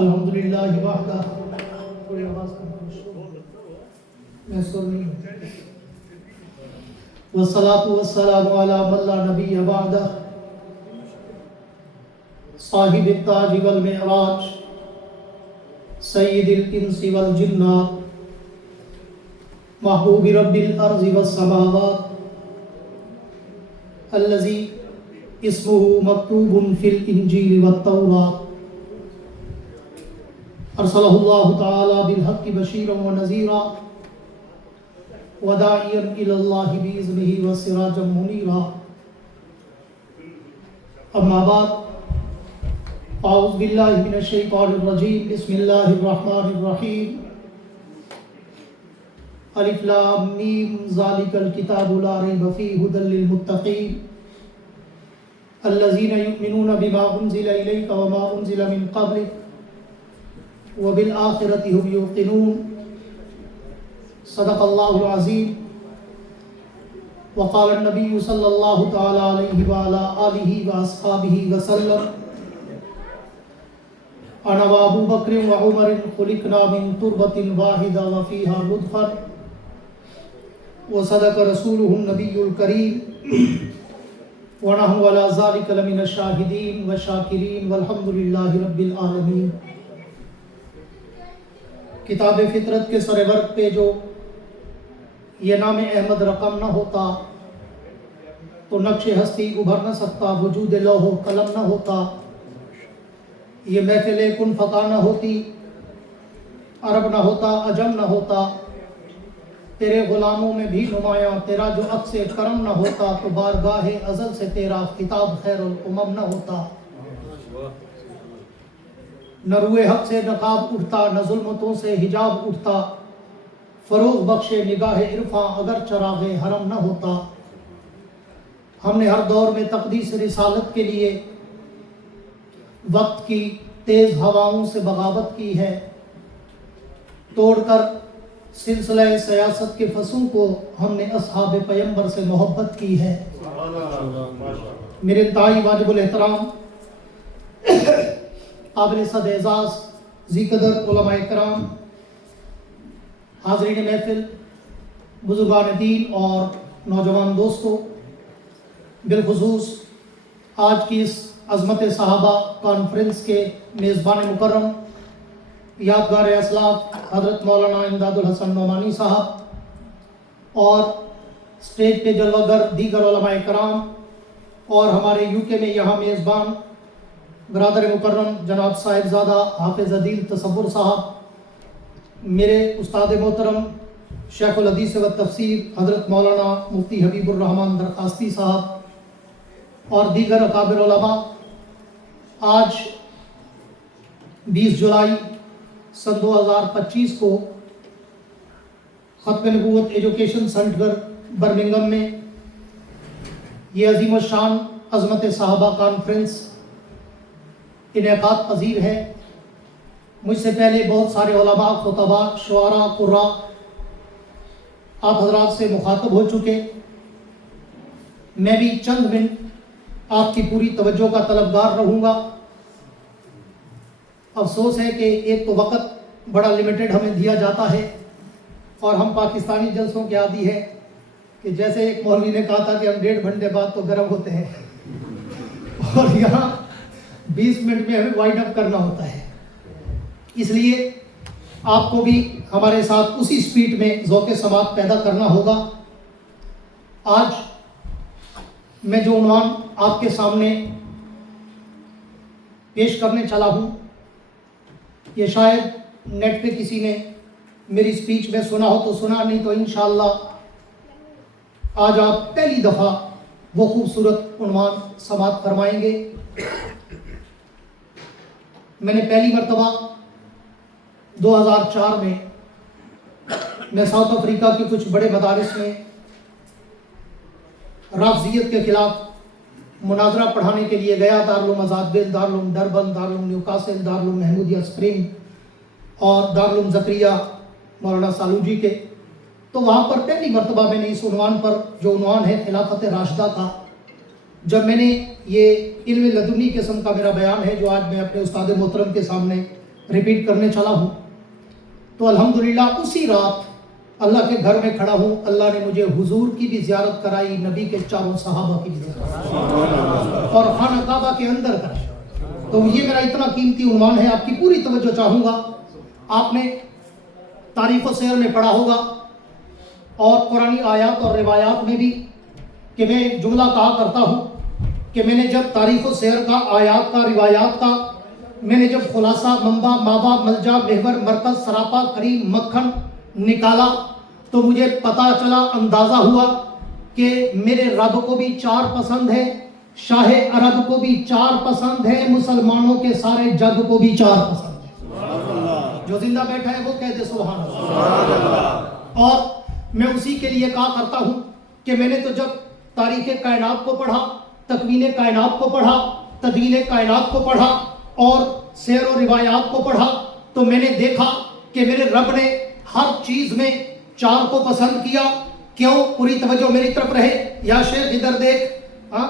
الحمدللہ وحدہ والصلاة والسلام علی من لا نبی بعدہ صاحب التاج والمعراج سید الانس والجنات محبوب رب الارض والسماوات الذي اسمه مكتوب في الانجیل والتوراة ارسلہ اللہ تعالی بالحق بشیرا ونذیرا وداعیا الی اللہ باذنہ وسراجا منیرا اما بعد اعوذ باللہ من الشیطان الرجیم بسم اللہ الرحمن الرحیم الف لام میم ذالک الکتاب لا ریب فیہ ھدی للمتقین الذین یؤمنون بما انزل الیک وما انزل من قبلک وبالآخرة هم يوقنون صدق اللہ العظیم وقال النبی صلی اللہ تعالی علیہ وعلا آلہ واصحابہ وسلم انا وابو بکر وعمر خلقنا من تربة واحدة وفيها ندفن وصدق رسوله النبی الکریم ونحن على ذلك لمن الشاہدین والشاکرین والحمد للہ رب العالمین۔ کتاب فطرت کے سر ورق پہ جو یہ نام احمد رقم نہ ہوتا تو نقش ہستی ابھر نہ سکتا، وجود لوح و قلم نہ ہوتا، یہ محفل کن فقہ نہ ہوتی، عرب نہ ہوتا، عجم نہ ہوتا، تیرے غلاموں میں بھی نمایاں تیرا جو عکس کرم نہ ہوتا تو بارگاہ ازل سے تیرا خطاب خیر الامم نہ ہوتا۔ نہ روئے حق سے نقاب اٹھتا، نہ ظلمتوں سے حجاب اٹھتا، فروغ بخشے نگاہ عرفاں اگر چراغ حرم نہ ہوتا۔ ہم نے ہر دور میں تقدیس رسالت کے لیے وقت کی تیز ہواؤں سے بغاوت کی ہے، توڑ کر سلسلہ سیاست کے فصوں کو ہم نے اصحاب پیمبر سے محبت کی ہے۔ میرے انتہائی واجب الاحترام قابل صد اعزاز ذی قدر علماء کرام، حاضرین محفل، بزرگان دین اور نوجوان دوستوں، بالخصوص آج کی اس عظمت صحابہ کانفرنس کے میزبان مکرم یادگار اسلاف حضرت مولانا امداد الحسن نعمانی صاحب اور اسٹیج پہ جلوہ گر دیگر علماء کرام اور ہمارے یو کے میں یہاں میزبان برادر مکرم جناب صاحبزادہ حافظ عدیل تصور صاحب، میرے استاد محترم شیخ الحدیث و تفسیر حضرت مولانا مفتی حبیب الرحمن درخواستی صاحب اور دیگر اکابر علماء، آج 20 جولائی سن 2025 کو ختم نبوت ایجوکیشن سینٹر برمنگم میں یہ عظیم الشان عظمت صحابہ کانفرنس انعقاد پذیر ہے۔ مجھ سے پہلے بہت سارے علماء، خطباء، شعراء، قراء آپ حضرات سے مخاطب ہو چکے، میں بھی چند منٹ آپ کی پوری توجہ کا طلبگار رہوں گا۔ افسوس ہے کہ ایک تو وقت بڑا لمیٹڈ ہمیں دیا جاتا ہے اور ہم پاکستانی جلسوں کے عادی ہیں کہ جیسے ایک مولوی نے کہا تھا کہ ہم 1.5 گھنٹے بعد تو گرم ہوتے ہیں اور یہاں 20 منٹ میں ہمیں وائنڈ اپ کرنا ہوتا ہے، اس لیے آپ کو بھی ہمارے ساتھ اسی سپیڈ میں ذوق سماعت پیدا کرنا ہوگا۔ آج میں جو عنوان آپ کے سامنے پیش کرنے چلا ہوں، یہ شاید نیٹ پہ کسی نے میری سپیچ میں سنا ہو تو سنا، نہیں تو انشاءاللہ آج آپ پہلی دفعہ وہ خوبصورت عنوان سماعت فرمائیں گے۔ میں نے پہلی مرتبہ 2004 میں ساؤتھ افریقہ کے کچھ بڑے مدارس میں رافضیت کے خلاف مناظرہ پڑھانے کے لیے گیا، دارالعلوم آزادگل، دارالعلوم ڈربن، دارالعلوم نیوکاسل، دارالعلوم محمودیہ اسپرنگ اور دارالعلوم زکریا مولانا سالوجی کے۔ تو وہاں پر پہلی مرتبہ میں نے اس عنوان پر، جو عنوان ہے خلافت راشدہ کا، جب میں نے یہ علم لدنی قسم کا میرا بیان ہے جو آج میں اپنے استاد محترم کے سامنے रिपीट करने चला हूँ। तो अल्हम्दुलिल्लाह उसी रात अल्लाह के घर में खड़ा हूँ, अल्लाह ने मुझे हुजूर की भी ज़ियारत कराई, नबी के चारों सहाबा की भी ज़ियारत और खाना काबा के अंदर कराई। तो ये मेरा इतना कीमती उन्वान है, आपकी पूरी तवज्जो चाहूँगा। आपने तारीख़ व सीर में पढ़ा होगा और कुरानी आयात और रिवायात में भी कि मैं एक जुमला कहा करता हूँ कि मैंने जब तारीख़ व सीर का, आयात का, रिवायात का मैंने जब खुलासा, मंबा, मावा, मलजा, महवर, मरकज़, सरापा, करीम, मक्खन निकाला तो मुझे पता चला, अंदाज़ा हुआ कि मेरे रब को भी 4 पसंद है, शाहे अरब को भी 4 पसंद है, मुसलमानों के सारे जग को भी 4 पसंद है। जो जिंदा बैठा है वो कहते सुभान अल्लाह। और मैं उसी के लिए कहा करता हूँ कि मैंने तो जब तारीख़ कायनात को पढ़ा, तकवीन कायनात को पढ़ा, तदवीन कायनात को पढ़ा और शेर और रिवायात को पढ़ा, तो मैंने देखा कि मेरे रब ने हर चीज़ में 4 को पसंद किया। क्यों? पूरी तवज्जो मेरी तरफ रहे। या शेख इधर देख, हाँ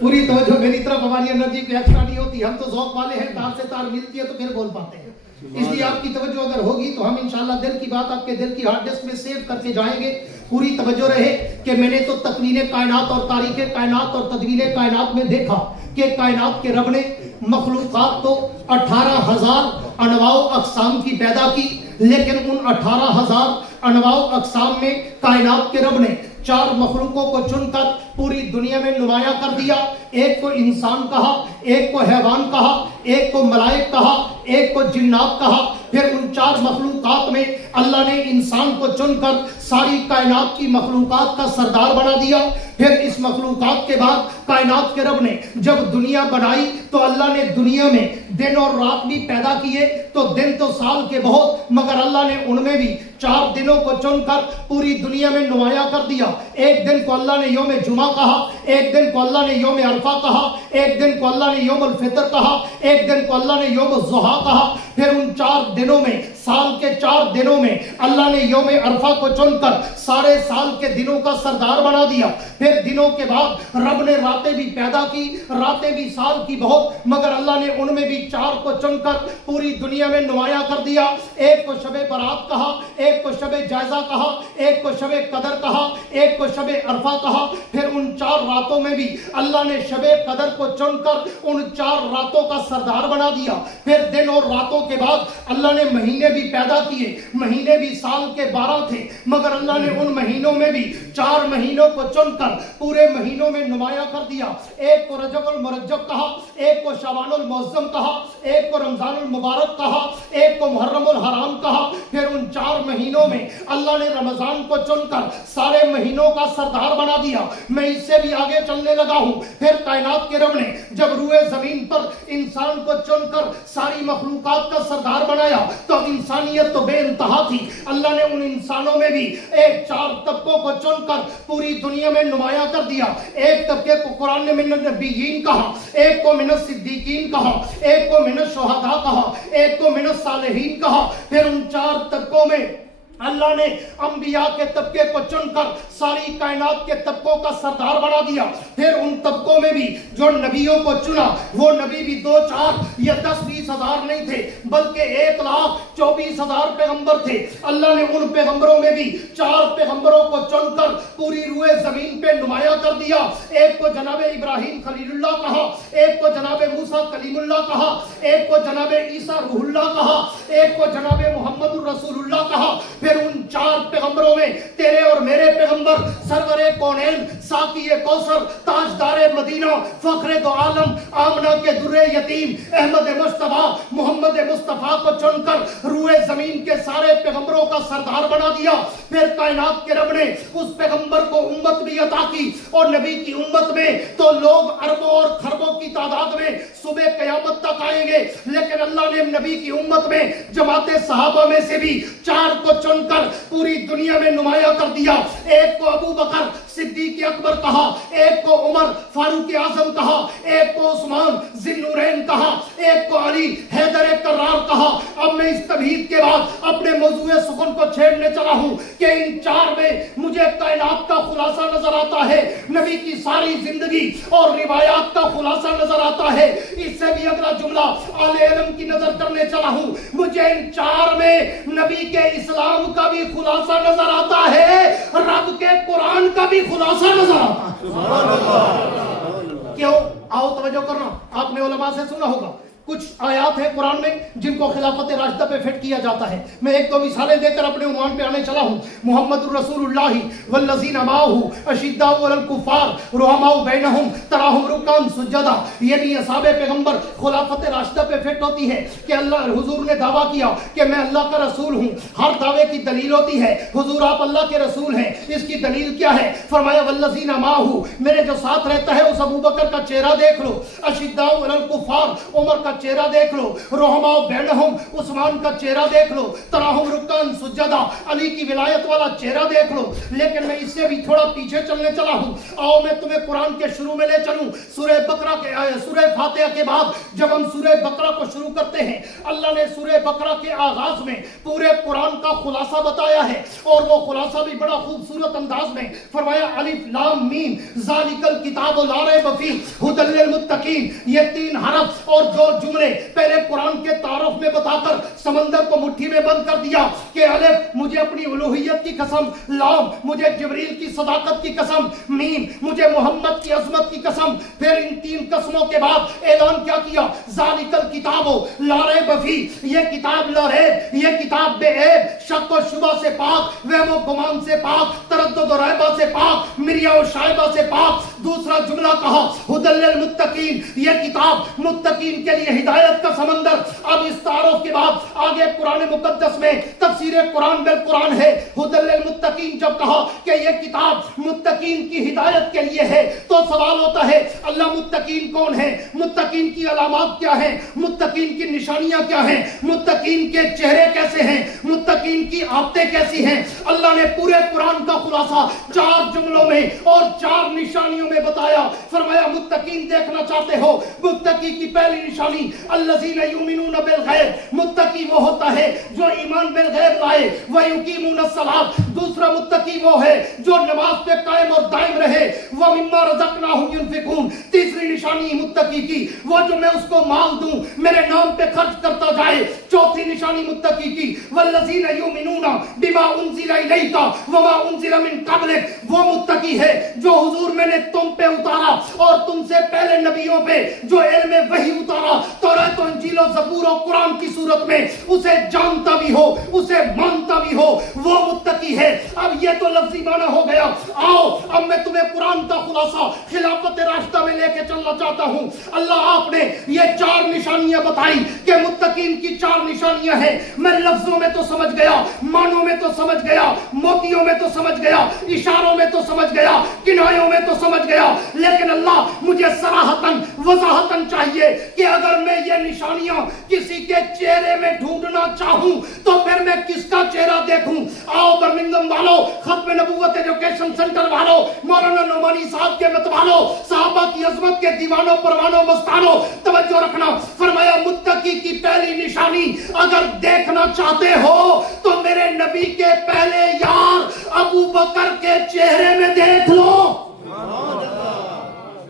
पूरी तवज्जो मेरी तरफ, हमारी एनर्जी की एक्स्ट्रा नहीं होती, हम तो ज़ौक़ वाले हैं, तार से तार मिलती है तो फिर बोल पाते हैं। इसलिए आपकी तवज्जो अगर होगी तो हम इंशाअल्लाह दिल की बात आपके दिल की हार्ड डिस्क में सेव करके जाएंगे। पूरी तवज्जो रहे कि मैंने तो तकवीन कायनात और तारीख़ कायनात और तदवीन कायनात में देखा कि कायनात के रब ने मखलूक़ात तो 18,000 अनवाओ अक़साम की पैदा की, लेकिन उन 18,000 अनवाओ अक़साम में कायनात के रब ने 4 मखलूकों को चुनकर पूरी दुनिया में नुमाया कर दिया। एक को इंसान कहा, एक को हैवान कहा, एक को मलाइक कहा, एक को जिन्नात कहा। फिर उन 4 मखलूकात में अल्लाह ने इंसान को चुनकर सारी कायनात की मखलूकात का सरदार बना दिया। फिर इस मखलूकात के बाद कायनात के रब ने जब दुनिया बनाई तो अल्लाह ने दुनिया में दिन और रात भी पैदा किए। तो दिन तो साल के बहुत, मगर अल्लाह ने उनमें भी 4 दिनों को चुनकर पूरी दुनिया में नुमाया कर दिया। एक दिन को अल्लाह ने यौम जुमा कहा, एक दिन को अल्लाह ने यौम अरफा कहा, एक दिन को अल्लाह ने यौम अल फितर कहा, एक दिन को अल्लाह ने यौम ज़ुहा कहा। फिर उन 4 दिनों में, साल के 4 दिनों में अल्लाह ने यौम अरफा को चुनकर सारे साल के दिनों का सरदार बना दिया। फिर दिनों के बाद रब ने रातें भी पैदा की, रातें भी साल की बहुत, मगर अल्लाह ने उनमें भी 4 को चुनकर पूरी दुनिया में नुमाया कर दिया। एक को शबे बरात कहा, एक को शबे जायजा कहा, एक को शबे कदर कहा, एक को शबे अरफा कहा। फिर उन 4 रातों में भी अल्लाह ने शबे कदर को चुनकर उन 4 रातों का सरदार बना दिया। फिर दिन और रातों के बाद अल्लाह ने महीने भी पैदा किए। महीने भी साल के 12 थे, मगर अल्लाह ने उन महीनों में भी 4 महीनों को चुनकर पूरे महीनों में नुमाया कर दिया। एक को रजबुल मुरज्जब कहा, एक को शवानुल मुअज्जम कहा, एक को रमजानुल मुबारक कहा, एक को मुहर्रमुल हराम कहा। फिर उन 4 महीनों में अल्लाह ने रमजान को चुनकर सारे महीनों का सरदार बना दिया। मैं इससे भी आगे चलने लगा हूं। फिर कायनात के रब ने जब रूए जमीन पर इंसान को चुनकर सारी मखलूकात का सरदार बनाया तो इंसानियत तो बेइंतहा थी। अल्लाह ने उन इंसानों में भी एक 4 तबकों को चुनकर पूरी दुनिया में नुमाया कर दिया। एक तबके को कुरान ने मिनत नबीयीन कहा, एक को मिनत सिद्दीकीन कहा, एक को मिनत शुहदा कहा, एक को मिनत सालिहीन कहा। फिर उन 4 तबकों में अल्लाह ने अंबिया के तबके को चुनकर सारी कायनात के तबकों का सरदार बना दिया। फिर उन तबकों में भी जो नबियों को चुना, वो नबी भी 2, 4 या 10, 20 हजार नहीं थे, बल्कि 1,24,000 पैगंबर थे। अल्लाह ने उन पैगंबरों में भी 4 पैगंबरों को चुनकर पूरी रूए जमीन पे नुमाया कर दिया। एक को जनाबे इब्राहिम खलीलुल्लाह कहा, एक को जनाबे मूसा कलीमुल्लाह कहा, एक को जनाबे ईसा रूहुल्लाह कहा, एक को जनाबे मुहम्मदुर रसूलुल्लाह कहा। फिर उन 4 पैगंबरों में तेरे और मेरे पैगंबर सरवरे कौनैन, साक़िए कौसर, ताजदारे मदीना, फखरे दो आलम, आमना के दुर्रे यतीम, अहमद मुस्तफा, मोहम्मद मुस्तफा को चुनकर रूए जमीन के सारे पैगंबरों का सरदार बना दिया। फिर कायनात के रब ने उस पैगंबर को उम्मत भी अता की, और नबी की उम्मत में तो लोग अरबों और खरबों की तादाद में सुबह क़यामत तक आएंगे, लेकिन अल्लाह ने नबी की उम्मत में जमाते सहाबा में से भी 4 को चुनकर पूरी दुनिया में नुमाया कर दिया। एक को अबू बकर सिद्दीक अकबर कहा, एक को उमर फारूक आजम कहा, एक को उस्मान जिन्नूरैन कहा, एक को अली हैदर कर्रार कहा। अब मैं इस तमहीद के बाद अपने मौजूए सुखन को छेड़ने चला हूं कि इन 4 में मुझे कायनात का खुलासा نظر آتا ہے, نبی کی ساری زندگی اور روایات کا خلاصہ نظر آتا ہے. اس سے بھی اگلا جملہ آل علم کی نظر کرنے چلا ہوں, مجھے ان چار میں نبی کے اسلام کا بھی خلاصہ نظر آتا ہے, رب کے قرآن کا بھی خلاصہ نظر آتا ہے. سبحان اللہ. کیوں؟ آؤ توجہ کرنا. آپ نے علماء سے سنا ہوگا کچھ آیات ہیں قرآن میں جن کو خلافت راشدہ پہ فٹ کیا جاتا ہے. میں ایک دو مثالیں دے کر اپنے عنوان پہ آنے چلا ہوں. محمد الرسول اللہ والذین معہ اشداء علی الکفار رحماء بینہم تراہم رکعا سجدا. یہ بھی اصحاب پیغمبر خلافت راشدہ پہ فٹ ہوتی ہے کہ اللہ حضور نے دعویٰ کیا کہ میں اللہ کا رسول ہوں. ہر دعوے کی دلیل ہوتی ہے, حضور آپ اللہ کے رسول ہیں, اس کی دلیل کیا ہے؟ فرمایا والذین معہ, میرے جو ساتھ رہتا ہے اس ابو بکر کا چہرہ دیکھ لو, اشداء علی الکفار عمر کا چہرہ دیکھ لو, رحماء بینہم عثمان کا چہرہ دیکھ لو, تراہم رکعا سجدا علی کی ولایت والا چہرہ دیکھ لو. لیکن میں اس سے بھی تھوڑا پیچھے چلنے چلا ہوں. آؤ میں تمہیں قرآن کے شروع میں لے چلوں. سورہ بقرہ کے سورہ فاتحہ کے بعد جب ہم سورہ بقرہ کو شروع کرتے ہیں, اللہ نے سورہ بقرہ کے آغاز میں پورے قرآن کا خلاصہ بتایا ہے, اور وہ خلاصہ بھی بڑا خوبصورت انداز میں فرمایا الف لام میم ذالک الکتاب لا ریب فیہ ھدی للمتقین. یہ تین حرف اور دو جملے پہلے قرآن کے تعارف میں بتا کر سمندر کو مٹھی میں بند کر دیا کہ الف مجھے اپنی الوہیت کی قسم, لام مجھے جبریل کی صداقت کی قسم, میم مجھے محمد کی عظمت کی قسم. پھر ان تین قسموں کے بعد اعلان کیا کیا؟ ذالک الکتاب لا ریب فیہ, یہ کتاب لا ریب, یہ کتاب بے عیب, شک و شبہ سے پاک, وہم و گمان سے پاک, تردد و ریبہ سے پاک, مریا و شائبہ سے پاک. دوسرا جملہ کہا ھدی للمتقین, یہ کتاب متقین کے لیے ہدایت کا سمندر. اب اس تعارف کے بعد آگے قرآن مقدس میں تفسیر قرآن بالقرآن ہے. ھدی للمتقین جب کہا کہ یہ کتاب متقین کی ہدایت کے لیے ہے, تو سوال ہوتا ہے اللہ متقین کون ہے؟ متقین کی علامات کیا ہیں؟ متقین کی نشانیاں کیا ہیں؟ متقین کے چہرے کیسے ہیں؟ متقین کی عادتیں کیسی ہیں؟ اللہ نے پورے قرآن کا خلاصہ چار جملوں میں اور چار نشانیوں میں بتایا. فرمایا متقین دیکھنا چاہتے ہو, متقی کی پہلی نشانی الذین یؤمنون بالغیب, متقی وہ ہوتا ہے جو ایمان بالغیب لائے, ویقیمون الصلاۃ, دوسرا متقی وہ ہے جو نماز پہ قائم اور دائم رہے, ومما رزقناہم ینفقون, تیسری نشانی متقی کی وہ جو میں اس کو مال دوں میرے نام پہ خرچ کرتا جائے. چوتھی نشانی متقی کی والذین یؤمنون بما انزل الیک وما انزل من قبلک, وہ متقی ہے جو حضور میں نے تم پہ اتارا اور تم سے پہلے نبیوں پہ جو علم وحی اتارا, تورات و انجیل و زبور و قرآن کی صورت میں, اسے جانتا بھی ہو اسے مانتا بھی ہو, وہ متقی ہے. اب یہ تو لفظی معنی ہو گیا. آؤ اب میں تمہیں قرآن کا خلاصہ خلافت راشدہ میں لے کے چلنا چاہتا ہوں. اللہ آپ نے یہ چار نشانیاں بتائی کہ متقین کی چار نشانیاں ہیں. میں لفظوں میں تو سمجھ گیا, معنوں میں تو سمجھ گیا, موتیوں میں تو سمجھ گیا, اشاروں میں تو سمجھ گیا, کنایوں میں تو سمجھ گیا, لیکن اللہ مجھے صراحتاً وضاحتاً چاہیے کہ اگر میں یہ نشانیاں کسی کے چہرے میں ڈھونڈنا چاہوں تو پھر میں کس کا چہرہ دیکھوں؟ آؤ برمنگم والو, ختم نبوت ایجوکیشن سینٹر والو, مولانا نعمانی صاحب کے مت والو, صحابہ کی عظمت کے دیوانوں پروانوں مستانوں, توجہ رکھنا. فرمایا متقی کی پہلی نشانی اگر دیکھنا چاہتے ہو تو میرے نبی کے پہلے یار ابو بکر کے چہرے میں دیکھ لو.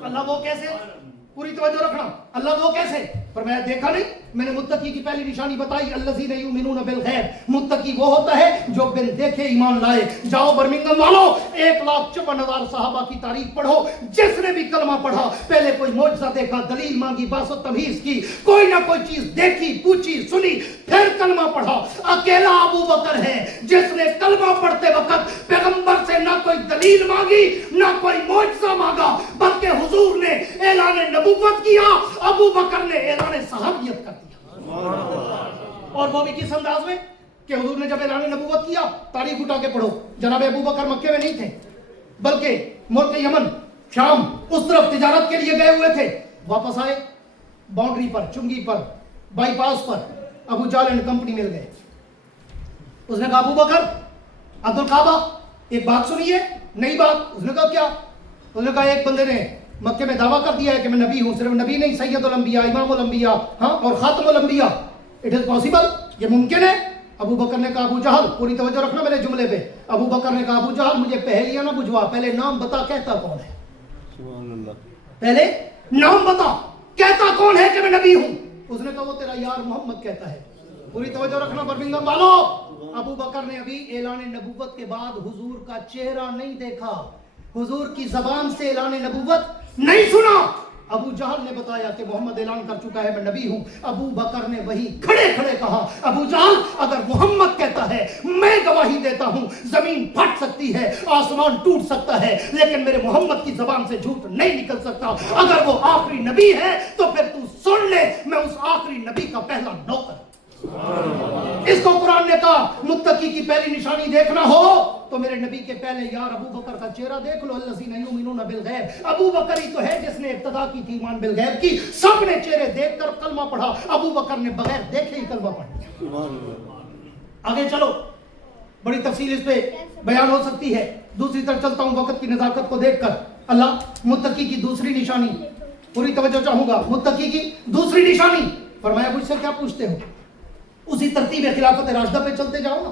اللہ وہ کیسے؟ پوری توجہ رکھنا. اللہ وہ کیسے؟ فرمایا دیکھا نہیں, میں نے متقی کی پہلی نشانی بتائی الذین یؤمنون بالغیب, متقی وہ ہوتا ہے جو بن دیکھے ایمان لائے. جاؤ برمنگم والو 1,54,000 صحابہ کی تاریخ پڑھو, جس نے بھی کلمہ پڑھا پہلے کوئی معجزہ دیکھا, دلیل مانگی, باس و تمیز کی, کوئی نہ کوئی چیز دیکھی, پوچھی, سنی, پھر کلمہ پڑھا. اکیلا ابو بکر ہے جس نے کلمہ پڑھتے وقت پیغمبر سے نہ کوئی دلیل مانگی نہ کوئی معجزہ مانگا, بلکہ حضور نے اعلان نبوت کیا, ابو بکر نے اعلان صحابیت کر دیا. اور وہ بھی کس انداز میں کہ حضور نے جب اعلان نبوت کیا, تاریخ اٹھا کے پڑھو, جناب ابو بکر مکے میں نہیں تھے بلکہ ملک یمن شام اس طرف تجارت کے لیے گئے ہوئے تھے. واپس آئے, باؤنڈری پر, چنگی پر, بائی پاس پر ابو جہل اینڈ کمپنی مل گئے. اس نے کہا ابو بکر عبد الکعبہ ایک بات سنیے, نئی بات. اس نے کہا کیا؟ اس نے کہا ایک بندے نے مکے میں دعویٰ کر دیا ہے کہ میں نبی ہوں, صرف نبی نہیں, سید الانبیاء, امام الانبیاء, ہاں, اور خاتم الانبیاء. اٹ از پاسبل, یہ ممکن ہے. अबू बकर ने कहा अबू जहल, पूरी तवज्जो रखना मेरे जुमले पे। अबू बकर ने कहा अबू जहल मुझे पहेलियां ना बुझवा, पहले नाम बता कहता कौन है। पहले नाम बता कहता कौन है कि मैं नबी हूं। उसने कहा वो तेरा यार मोहम्मद कहता है। पूरी तवज्जो रखना बर्मिंघम वालों, अबू बकर ने अभी ऐलान नबूवत के बाद हुजूर का चेहरा नहीं देखा, हुजूर की जबान से ऐलान नबूवत नहीं सुना। अबू जहल ने बताया कि मोहम्मद ऐलान कर चुका है मैं नबी हूं। अबू बकर ने वही खड़े खड़े कहा अबू जहल अगर मोहम्मद कहता है मैं गवाही देता हूं, जमीन फट सकती है, आसमान टूट सकता है, लेकिन मेरे मोहम्मद की जबान से झूठ नहीं निकल सकता। अगर वो आखिरी नबी है तो फिर तू सुन ले, मैं उस आखिरी नबी का पहला नौकर। इसको कुरान ने कहा मुत्तकी की पहली निशानी देखना हो तो मेरे नबी के पहले यार अबू बकर का चेहरा देख लो। अल्लज़ीना युमिनूना बिल गैब, अबू बकर ही तो है जिसने इब्तिदा की थी ईमान बिल गैब की। सबने चेहरे देखकर कलमा पढ़ा, अबू बकर ने बगैर देखे ही कलमा पढ़ लिया। आगे चलो, बड़ी तफसील इस पे बयान हो सकती है। दूसरी तरफ चलता हूं वक्त की नजाकत को देखकर। अल्लाह मुत्तकी की दूसरी निशानी, पूरी तवज्जो चाहूंगा, मुत्तकी की दूसरी निशानी फरमाया मुझसे क्या पूछते हो, उसी तरतीब खिलाफत राशिदा पे चलते जाओ ना।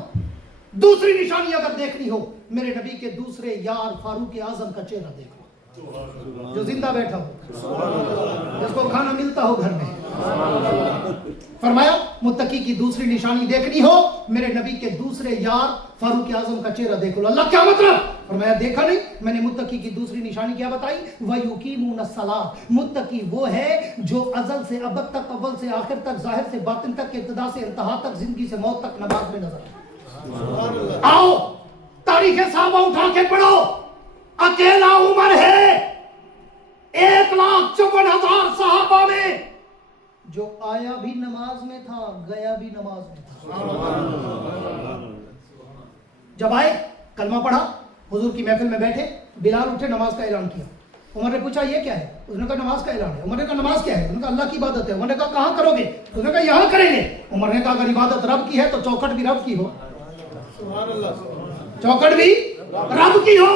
दूसरी निशानी अगर देखनी हो मेरे नबी के दूसरे यार फारूक आजम का चेहरा देख लो, जो जिंदा बैठा हो, जिसको खाना मिलता हो घर में। फरमाया मुत्तकी की दूसरी निशानी देखनी हो मेरे नबी के दूसरे यार फारूक आजम का चेहरा देख लो। अल्लाह क्या मतलब? फरमाया देखा नहीं, मैंने मुत्तकी की दूसरी निशानी क्या बताई, वयुकीमूनस्सलाह, मुत्तकी वो है जो अज़ल से अबद तक, अव्वल से आखिर तक, जाहिर से बातिन तक, इब्तिदा से इंतहा तक, जिंदगी से मौत तक नमाज में नजर। आओ तारीख सहाबा उठा के पढ़ो, अकेला उमर है 1,54,000 सहाबा में जो आया भी नमाज में था, गया भी नमाज में था। जब आए कलमा पढ़ा, हुजूर की महफिल में बैठे, बिलाल उठे नमाज का ऐलान किया। उमर ने पूछा ये क्या है, उसने कहा नमाज का ऐलान है। उमर ने कहा नमाज क्या है, उन्होंने कहा अल्लाह की इबादत है। उमर ने कहा कहां करोगे, उसने कहा यहां करेंगे। उमर ने कहा अगर इबादत रब की है तो चौखट भी रब की हो, चौखट भी रब की हो।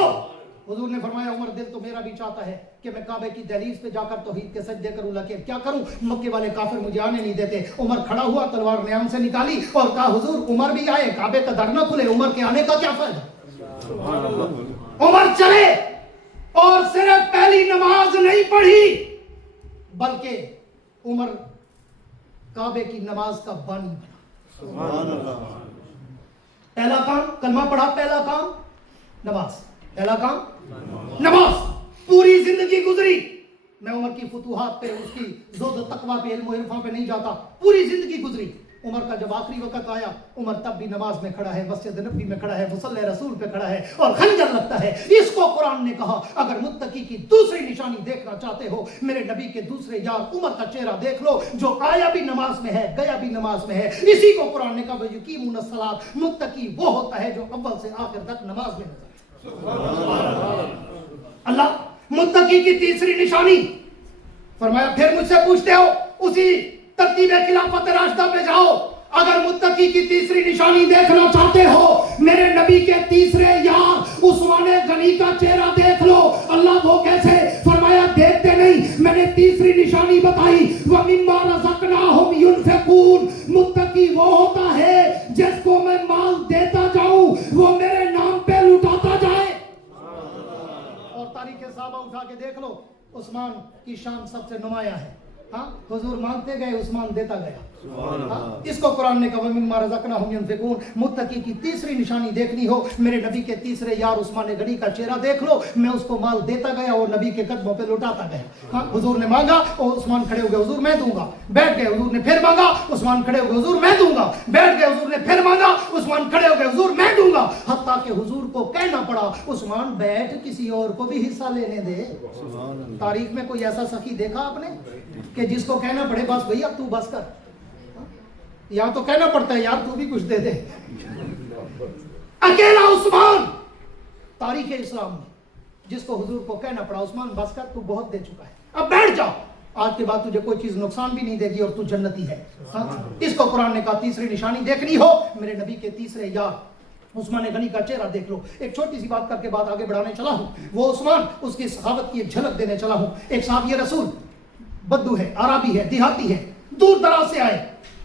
हुजूर ने फरमाया उमर दिल तो मेरा भी चाहता है कि मैं काबे की दहलीज पे जाकर तौहीद के सजदे करूं, लेकिन क्या करूं, मक्के वाले काफिर मुझे आने नहीं देते। उमर खड़ा हुआ, तलवार न्याम से निकाली और कहा हुजूर उमर भी आए, काबे का दर न खुले, उमर के आने का क्या फायदा। उमर चले और सिर्फ पहली नमाज नहीं पढ़ी बल्कि उमर काबे की नमाज का बानी बना। पहला काम कलमा पढ़ा, पहला काम नमाज, पहला काम नमाज। पूरी जिंदगी गुजरी, मैं उमर की फुतूहात पे, उसकी ज़ोद तकवा पे, इल्म इरफा पे नहीं जाता, पूरी जिंदगी गुजरी। उमर का जब आखिरी वक्त आया, उमर तब भी नमाज में खड़ा है, मस्जिद नबी में खड़ा है, मुसल्ले रसूल पे खड़ा है और खंजर लगता है। इसको कुरान ने कहा अगर मुत्तकी की दूसरी निशानी देखना चाहते हो मेरे नबी के दूसरे यार उमर का चेहरा देख लो, जो आया भी नमाज में है, गया भी नमाज में है। इसी को कुरान ने कहा युकीमूनस्सलात, मुत्तकी वो होता है जो अव्वल से आखिर तक नमाज में नजर। अल्लाह मुत्तकी की तीसरी निशानी फरमाया फिर मुझसे पूछते हो, उसी तरतीब खिलाफत राशिदा पे जाओ। अगर मुत्तकी की तीसरी निशानी देखना चाहते हो मेरे नबी के तीसरे यार उस्मान गनी का चेहरा देख लो। अल्लाह वो कैसे? फरमाया देखते नहीं, मैंने तीसरी निशानी बताई, व मिम्मा रज़क़नाहुम युनफ़िक़ून, मुत्तकी वो होता है जिसको मैं माल देता जाऊं वो मेरे नाम पे लुटाता जाए। और तारीख सहाबा उठा के देख लो, उस्मान की शान सबसे नुमाया है। हाँ, हुजूर मांगते गए, उस्मान देता गया। हाँ, इसको कुरान ने कहा मिम्मा रज़क़नाहुम युनफ़िक़ून। मुत्तकी की तीसरी निशानी देखनी हो मेरे नबी के तीसरे यार उस्मान गनी का चेहरा देख लो, मैं उसको माल देता गया और नबी के कदमों पे लुटाता गया। हाँ, हुजूर ने मांगा और उस्मान खड़े हो गए, हुजूर मैं दूंगा, बैठ गए। हुजूर ने फिर मांगा, उस्मान खड़े हो गए, हुजूर मैं दूंगा, बैठ गए। हुजूर ने फिर मांगा, उस्मान खड़े हो गए, हुजूर मैं दूंगा। हत्ता कि हुजूर को कहना पड़ा उस्मान बैठ, किसी और को भी हिस्सा लेने दे। तारीख में कोई ऐसा सखी देखा आपने कि जिसको कहना पड़े बस भैया तू बस कर, या तो कहना पड़ता है यार तू भी कुछ दे दे। अकेला उस्मान तारीख इस्लाम में जिसको हुजूर को कहना पड़ा उस्मान बस कर, तू बहुत दे चुका है, अब बैठ जा, आज के बाद तुझे कोई चीज नुकसान भी नहीं देगी और तू जन्नती है। इसको कुरान ने कहा तीसरी निशानी देखनी हो मेरे नबी के तीसरे यार उस्मान गनी का चेहरा देख लो। एक छोटी सी बात करके बात आगे बढ़ाने चला हूं, वो उस्मान उसकी सहावत की एक झलक देने चला हूं। एक साहब ये रसूल बद्दू है, आराबी है, देहाती है, दूर दराज से आए,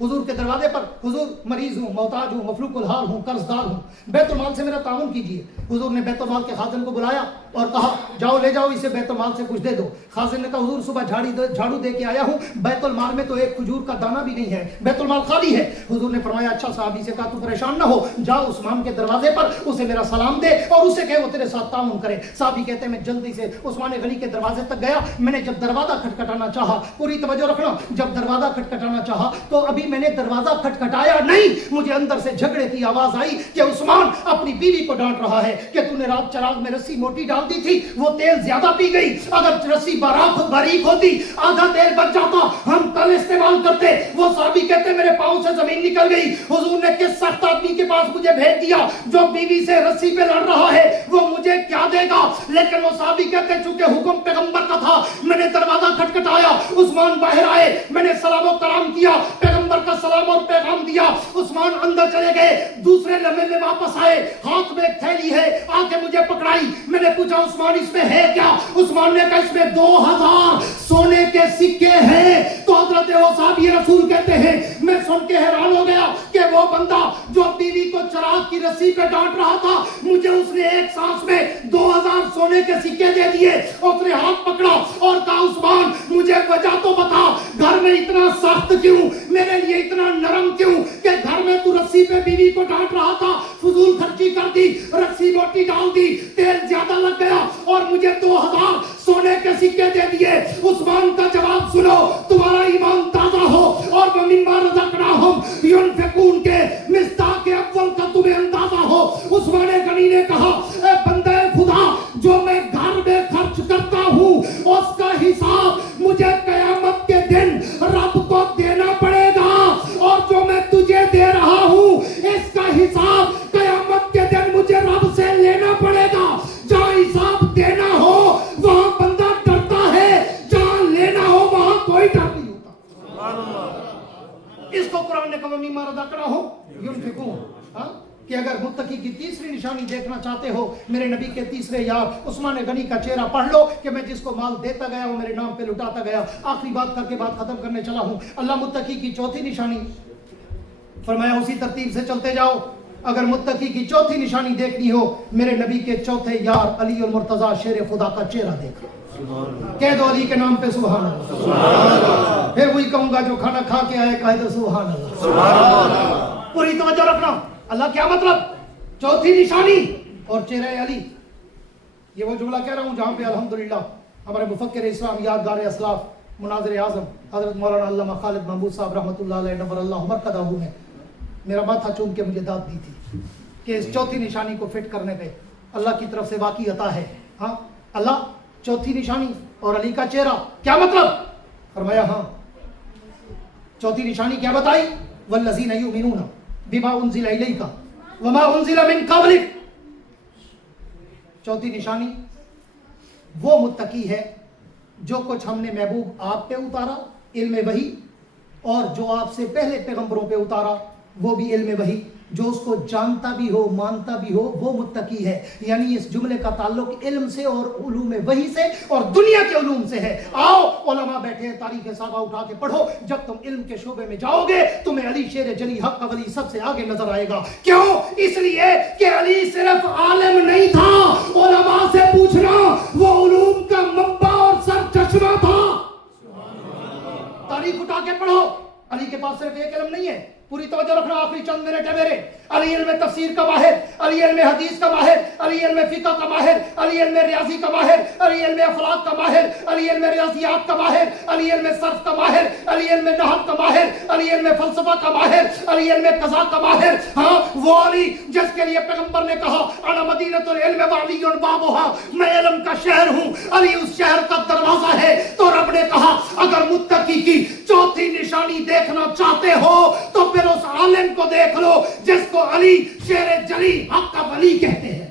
हुजूर के दरवाजे पर, हुजूर मरीज हूँ, मोहताज हूँ, मफलूकुल हाल हूँ, कर्जदार हूँ, बैतुल माल से मेरा ताउन कीजिए। हुजूर ने बैतुल माल के खादिम को बुलाया और कहा जाओ ले जाओ इसे बैतुल माल से कुछ दे दो। खादिम ने कहा हुजूर सुबह झाड़ू दे के आया हूँ, बैतुल माल में तो एक खजूर का दाना भी नहीं है, बैतुल माल खाली है। हुजूर ने फरमाया अच्छा, साहबी से कहा तू परेशान ना हो, जाओ उस्मान के दरवाजे पर उसे मेरा सलाम दे और उसे कहे वो तेरे साथ ताउन करे। साहबी कहते हैं मैं जल्दी से उस्मान गनी के दरवाजे तक गया। मैंने जब दरवाजा खटखटाना चाहा, पूरी तवज्जो रखना, जब दरवाजा खटखटाना चाहा तो अभी मैंने दरवाजा खटखटाया नहीं, मुझे अंदर से झगड़े की आवाज आई कि उस्मान अपनी बीवी को डांट रहा है कि तूने रात चराग में रस्सी मोटी डाल दी थी, वो तेल ज्यादा पी गई, अगर रस्सी बारीक होती आधा तेल बच जाता, हम कल इस्तेमाल करते। वो साहबी कहते मेरे पांव से जमीन निकल गई। हुजूर ने किस सख्त आदमी के पास मुझे भेज दिया जो बीवी से रस्सी पे लड़ रहा है, वो मुझे क्या देगा। लेकिन वो साहबी कहते चूंकि हुक्म पैगंबर का था, मैंने दरवाजा खटखटाया, उस्मान बाहर आए, मैंने सलाम और कलाम किया, पैगंबर का सलाम और पैगाम दिया, उस्मान अंदर चले गए। दूसरे लम्हे में वापस आए, हाथ में एक थैली है, आके मुझे पकड़ाई। मैंने पूछा उस्मान इसमें है क्या? उस्मान ने कहा इसमें 2000 सोने के सिक्के हैं। तो हजरत वो साहबी रसूल कहते हैं मैं सुन के हैरान हो गया कि वो बंदा जो बीवी को चराग की रस्सी पे डांट रहा था, मुझे उसने एक सांस में 2000 सोने के सिक्के दे दिए। उसने हाथ पकड़ा और कहा उस्मान मुझे वजह तो बता, घर में इतना सख्त क्यों, मेरे लिए इतना नरम क्यों कि घर में तू रस्सी पे बीवी को डांट रहा था, फजूल खर्ची कर दी, रस्सी मोटी डाल दी, तेल ज्यादा लग गया और मुझे 2000 सोने के सिक्के दे दिए। उस्मान का जवाब सुनो, तुम्हारा ईमान ताजा हो और मिम्मा रज़क़नाहुम युनफ़िक़ून के मिस्दाक़ अव्वल का तुम्हें अंदाजा हो। उस्मान गनी ने कहा ए बंदे खुदा, जो मैं घर में खर्च करता हूँ उसका हिसाब मुझे क़यामत के दिन रब को देना पड़ेगा, और जो मैं तुझे दे रहा हूँ इसका हिसाब क़यामत के दिन मुझे रब से लेना पड़ेगा। जहाँ हिसाब देना हो वहाँ बंदा डरता है, जहाँ लेना हो वहाँ कोई डर नहीं होता। इसको कुरान ने कहा मिम्मा रज़क़नाहुम युनफ़िक़ून, कि अगर मुत्तकी की तीसरी निशानी देखना चाहते हो, मेरे नबी के तीसरे यार उस्मान गनी का चेहरा पढ़ लो कि मैं जिसको माल देता गया वो मेरे नाम पे लुटाता गया। आखिरी बात करके बात खत्म करने चला हूँ। अल्लाह मुत्तकी की चौथी निशानी फरमाया उसी तरतीब से चलते जाओ। अगर मुत्तकी की चौथी निशानी देखनी हो, मेरे नबी के चौथे यार अली और मुर्तजा शेर खुदा का चेहरा देख लो। कह दो अली के नाम पे सुभान अल्लाह। फिर वही कहूंगा जो खाना खा के आए, कह दो सुभान अल्लाह। पूरी तवज्जो रखना। अल्लाह क्या मतलब? चौथी निशानी और चेहरे अली। ये वो जुमला कह रहा हूं जहां पे अल्हम्दुलिल्लाह हमारे मुफक्किर इस्लाम यादगार असलाफ मुनाज़िर आज़म हज़रत मौलाना अल्लामा खालिद महमूद साहब रहमतुल्लाह अलैहि नव्वरल्लाहु मरकदहू ने मेरा माथा चूम के मुझे दाद दी थी कि इस चौथी निशानी को फिट करने पे अल्लाह की तरफ से वाकई अता है। हाँ, अल्लाह चौथी निशानी और अली का चेहरा, क्या मतलब? फरमाया हाँ, चौथी निशानी क्या बताई? वल्लज़ीना युमिनूना बिमा उन्ज़िला इलैका वमा उन्ज़िला मिन क़ब्लिक। चौथी निशानी वो मुत्तकी है जो कुछ हमने महबूब आप पे उतारा इल्म वही, और जो आपसे पहले पैगंबरों पे उतारा वो भी इल्म वही, जो उसको जानता भी हो मानता भी हो वो मुत्तकी है। यानी इस जुमले का ताल्लुक इल्म से और उलूम वही से और दुनिया के उलूम से है। आओ उलमा बैठे हैं, तारीख साहबा उठा के पढ़ो, जब तुम इल्म के शोबे में जाओगे तुम्हें अली शेर जली हक का वली सबसे आगे नजर आएगा। क्यों? इसलिए कि अली सिर्फ आलिम नहीं था, उलमा से पूछना वो उलूम का मंबा और सर चश्मा था। तारीख उठा के पढ़ो, अली के पास सिर्फ एक इल्म नहीं है। पूरी तवज्जो रखना, आखिरी चंद मिनट है मेरे। अली इल्म तफसीर का माहिर, अली इल्म हदीस का माहिर, अली इल्म फिक़ह का माहिर, अली इल्म रियाजी का माहिर, अली इल्म अफलाक का माहिर, अली इल्म रियाजियात का माहिर, अली इल्म सर्फ का माहिर, अली इल्म नहव का माहिर, अली इल्म फलसफा का माहिर, अली इल्म क़ज़ा का माहिर। हाँ, वो अली जिसके लिए पैगंबर ने कहा अना मदीनतुल इल्म व अलीयुन बाबुहा, मैं इल्म का शहर हूँ, अली उस शहर का दरवाजा है। तो रब ने कहा अगर मुत्तकी की चौथी निशानी देखना चाहते हो तो फिर उस आलिम को देख लो जिसको अली शेर जली हक का वली कहते हैं।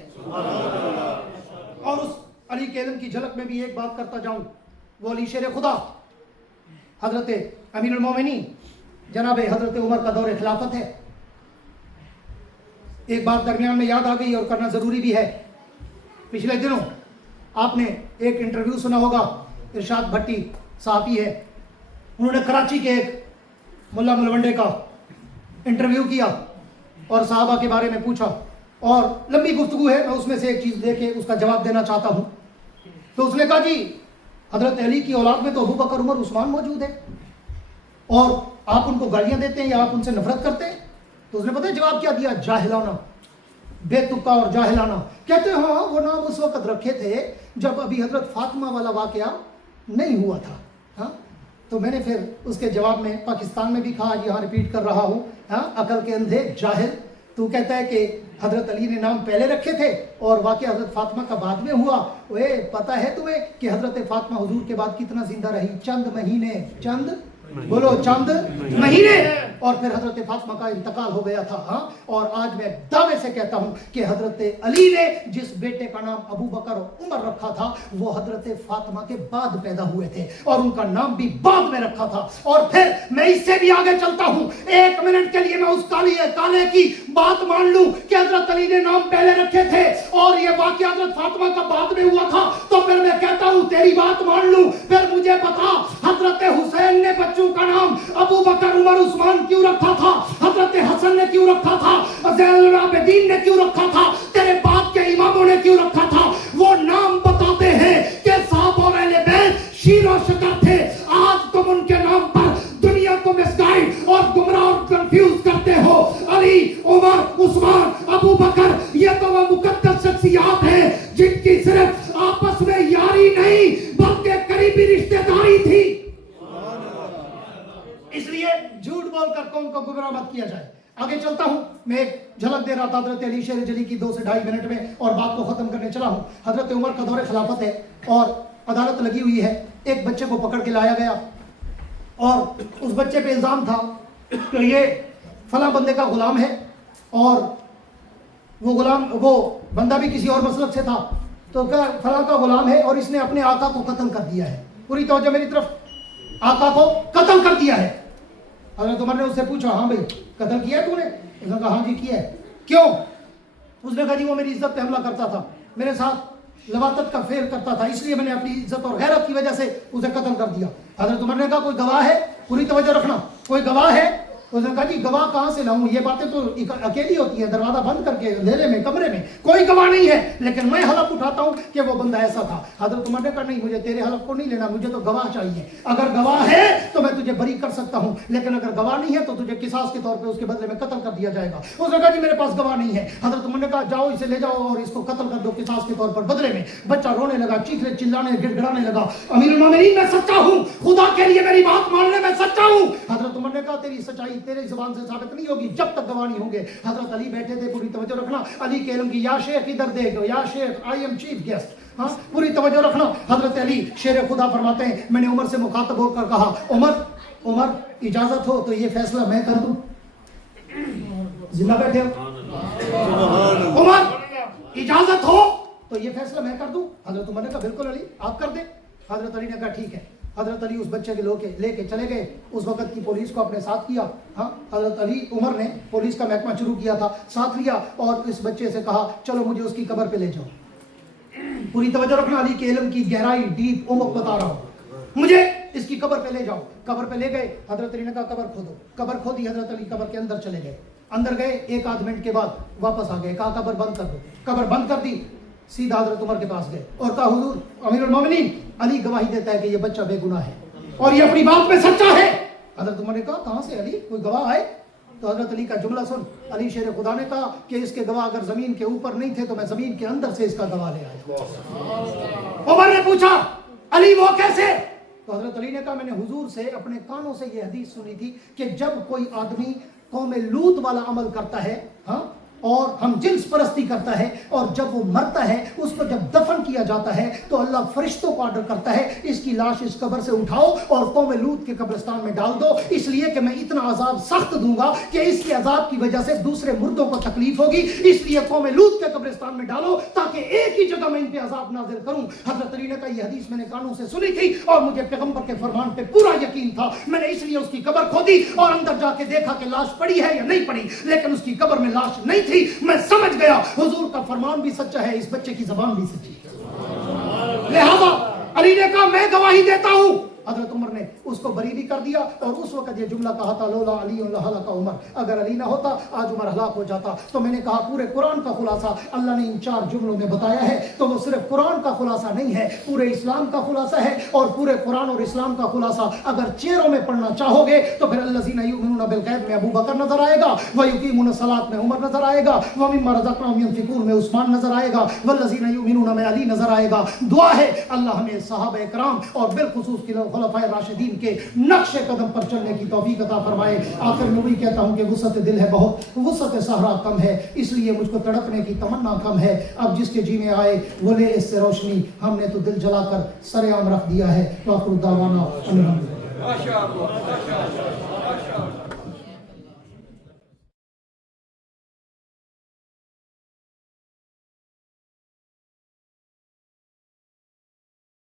और उस अली के इल्म की झलक में भी एक बात करता जाऊं, वो अली शेर खुदा हजरत अमीरुल मोमिनीन जनाब हजरत उमर का दौर खिलाफत है। एक बात दरमियान में याद आ गई और करना जरूरी भी है। पिछले दिनों आपने एक इंटरव्यू सुना होगा, इरशाद भट्टी साहबी है, उन्होंने कराची के एक मुल्ला मुलवंडे का इंटरव्यू किया और साहबा के बारे में पूछा, और लंबी गुफ्तगू है, मैं उसमें से एक चीज़ लेके उसका जवाब देना चाहता हूँ। तो उसने कहा जी हजरत अली की औलाद में तो अबू बकर, उमर, उस्मान मौजूद है और आप उनको गालियाँ देते हैं या आप उनसे नफरत करते हैं? तो उसने पता है जवाब क्या दिया? जाहिलाना, बेतुका और जाहिलाना। कहते हैं हाँ वो नाम उस वक्त रखे थे जब अभी हजरत फातिमा वाला वाकया नहीं हुआ था। हाँ, तो मैंने फिर उसके जवाब में पाकिस्तान में भी कहा, यहाँ रिपीट कर रहा हूँ, हाँ, अकल के अंधे जाहिल, तू कहता है कि हजरत अली ने नाम पहले रखे थे और वाकया हजरत फातिमा का बाद में हुआ। ओए पता है तुम्हें कि हजरत फातिमा हुजूर के बाद कितना जिंदा रही? चंद महीने, चंद बोलो, चंद महीने, और फिर हजरत फातिमा का इंतकाल हो गया था। हाँ, और आज मैं दावे से कहता हूँ कि हजरत अली ने जिस बेटे का नाम अबू बकर उमर रखा था वो हजरत फातिमा के बाद पैदा हुए थे और उनका नाम भी बाद में रखा था। और फिर मैं इससे भी आगे चलता हूँ, 1 मिनट के लिए मैं उस काले की बात मान लूं कि हजरत अली ने नाम पहले रखे थे और ये वाकया हजरत फातिमा का बाद में हुआ था, तो फिर मैं कहता हूँ तेरी बात मान लूं, फिर मुझे बता हजरत हुसैन ने बच्चों का नाम अबू बकर, उमर, उस्मान क्यों रखा था? हजरत हसन ने क्यों रखा था? ज़ैनुल आबिदीन ने क्यों रखा था? तेरे बाद के इमामों ने क्यों रखा था? वो नाम बताते हैं कि साहब और अहले बैत शीरो शकर थे। आज तुम उनके नाम पर दुनिया को मिसगाइड और गुमराह और कंफ्यूज करते हो। अली, उमर, उस्मान, अबू बकर, ये तो वो मुकद्दस शख्सियात हैं जिनकी सिर्फ आपस में यारी नहीं बल्कि करीबी रिश्तेदारी थी। इसलिए झूठ बोलकर कौम को गुमराह मत किया जाए। आगे चलता हूं, मैं एक झलक दे रहा था हजरत अली शेर जली की 2 से 2.5 मिनट में और बात को खत्म करने चला हूं। हजरत उमर का दौरे खिलाफत है और अदालत लगी हुई है। एक बच्चे को पकड़ के लाया गया और उस बच्चे पे इल्जाम था कि ये फला बंदे का गुलाम है और वो बंदा भी किसी और मसलब से था, तो क्या फला का गुलाम है और इसने अपने आका को कत्ल कर दिया है। पूरी तवज्जो मेरी तरफ, आका को कत्ल कर दिया है। हजरत उमर ने उससे पूछा, हाँ भाई कत्ल किया है तूने? उसने कहा हाँ जी किया है। क्यों? उसने कहा जी वो मेरी इज्जत पे हमला करता था, मेरे साथ लवातत का फेर करता था, इसलिए मैंने अपनी इज्जत और गैरत की वजह से उसे कत्ल कर दिया। हजरत उमर ने कहा कोई गवाह है? पूरी तवज्जो रखना, कोई गवाह है? उसने कहा जी गवाह कहाँ से लाऊं, ये बातें तो अकेली होती है, दरवाजा बंद करके अंधेरे में कमरे में, कोई गवाह नहीं है, लेकिन मैं हलफ उठाता हूं कि वो बंदा ऐसा था। हजरत उमर ने कहा नहीं, मुझे तेरे हलफ को नहीं लेना, मुझे तो गवाह चाहिए। अगर गवाह है तो मैं तुझे बरी कर सकता हूं, लेकिन अगर गवाह नहीं है तो तुझे किसास के तौर पर उसके बदले में कत्ल कर दिया जाएगा। उसने कहा जी मेरे पास गवाह नहीं है। हजरत उमर ने कहा जाओ इसे ले जाओ और इसको कत्ल कर दो किसास के तौर पर बदले में। बच्चा रोने लगा, चीखने चिल्लाने गिड़गिड़ाने लगा, अमीरुल मोमिनीन मैं सच्चा हूं, खुदा के लिए मेरी बात मान ले, मैं सच्चा हूं। हजरत उमर ने कहा तेरी सच्चाई तेरे जुबान से नहीं होगी जब तक गवाह नहीं होंगे। हजरत अली बैठे थे, पूरी तवज्जो रखना, अली के इल्म की, या शेख इधर देखो, या Sheikh I am chief guest. हाँ, पूरी तवज्जो रखना। हजरत अली शेर खुदा फरमाते हैं, मैंने उमर से मुखातब होकर कहा उमर इजाजत हो तो ये फैसला मैं कर दूं? जिंदा बैठे हो? उमर इजाजत हो तो ये फैसला मैं कर दूं? हजरत उमर ने कहा बिल्कुल अली आप कर दे। हजरत अली ने कहा ठीक है। हजरत अली उस बच्चे के लेके चले गए, उस वक्त की पुलिस को अपने साथ किया। हाँ, हजरत अली उमर ने पुलिस का महकमा शुरू किया था, साथ लिया और इस बच्चे से कहा चलो मुझे उसकी कब्र पे ले जाओ। पूरी तवज्जो रखना, अली के इल्म की गहराई, डीप उम्क बता रहा हूँ, मुझे इसकी कब्र पे ले जाओ। कब्र पे ले गए, हजरत अली ने कहा कब्र खोदो। कब्र खोदी, हजरत अली कब्र के अंदर चले गए। अंदर गए, 1-8 मिनट के बाद वापस आ गए, कहा कब्र बंद कर दो। कब्र बंद कर दी, सीधा हजरत उमर के पास गए और कहा हुजूर अमीरुल मोमिनीन अली गवाही देता है कि ये बच्चा बेगुनाह है और ये अपनी बात में सच्चा है। हजरत उमर ने कहा कहां से अली, कोई गवाह है? तो हजरत अली का जुमला सुन, अली शेर खुदा ने कहा कि इसके गवाह अगर जमीन के ऊपर नहीं थे तो मैं जमीन के अंदर से इसका गवाह ले आया। उमर ने पूछा अली वो कैसे? तो हजरत अली ने कहा मैंने हुजूर से अपने कानों से ये हदीस सुनी थी कि जब कोई आदमी कौम लूत वाला अमल करता है, हाँ, और हम जिन्स परस्ती करता है और जब वो मरता है उसको जब दफन किया जाता है तो अल्लाह फरिश्तों को ऑर्डर करता है इसकी लाश इस कब्र से उठाओ और कौम लूत के कब्रिस्तान में डाल दो, इसलिए कि मैं इतना अजाब सख्त दूंगा कि इसके अजाब की वजह से दूसरे मुर्दों को तकलीफ होगी, इसलिए कौम लूत के कब्रिस्तान में डालो ताकि एक ही जगह मैं इन पे अजाब नाजिल करूं। हजरत अली ने कहा यह हदीस मैंने कानों से सुनी थी और मुझे पैगंबर के फरमान पे पूरा यकीन था, मैंने इसलिए उसकी कब्र खोदी और अंदर जाके देखा कि लाश पड़ी है या नहीं पड़ी, लेकिन उसकी कब्र में लाश नहीं थी। मैं समझ गया हुजूर का फरमान भी सच्चा है, इस बच्चे की जबान भी सच्ची है। लिहाजा अली ने कहा मैं गवाही देता हूं حضرت عمر نے اس کو بری بھی کر دیا اور اس وقت یہ جملہ کہا تھا لولا علی لہلک عمر، اگر علی نہ ہوتا آج عمر ہلاک ہو جاتا۔ تو میں نے کہا پورے قرآن کا خلاصہ اللہ نے ان 4 جملوں میں بتایا ہے، تو وہ صرف قرآن کا خلاصہ نہیں ہے، پورے اسلام کا خلاصہ ہے۔ اور پورے قرآن اور اسلام کا خلاصہ اگر چیروں میں پڑھنا چاہو گے تو پھر الذین یؤمنون بالغیب میں ابو بکر نظر آئے گا، ویقیمون الصلاۃ میں عمر نظر آئے گا، ومما رزقناہم ينفقون میں عثمان نظر آئے گا، والذین یؤمنون میں علی نظر آئے گا۔ دعا ہے اللہ ہمیں صحابہ کرام اور بالخصوص خلفائے راشدین کے نقش قدم پر چلنے کی توفیق عطا فرمائے۔ آخر میں وہی کہتا ہوں کہ وسعت دل ہے بہت، وسعت صحرا کم ہے، اس لیے مجھ کو تڑپنے کی تمنا کم ہے۔ اب جس کے جی میں آئے وہ لے اس سے روشنی، ہم نے تو دل جلا کر سر عام رکھ دیا ہے۔ وآخر دعوانا الحمدللہ۔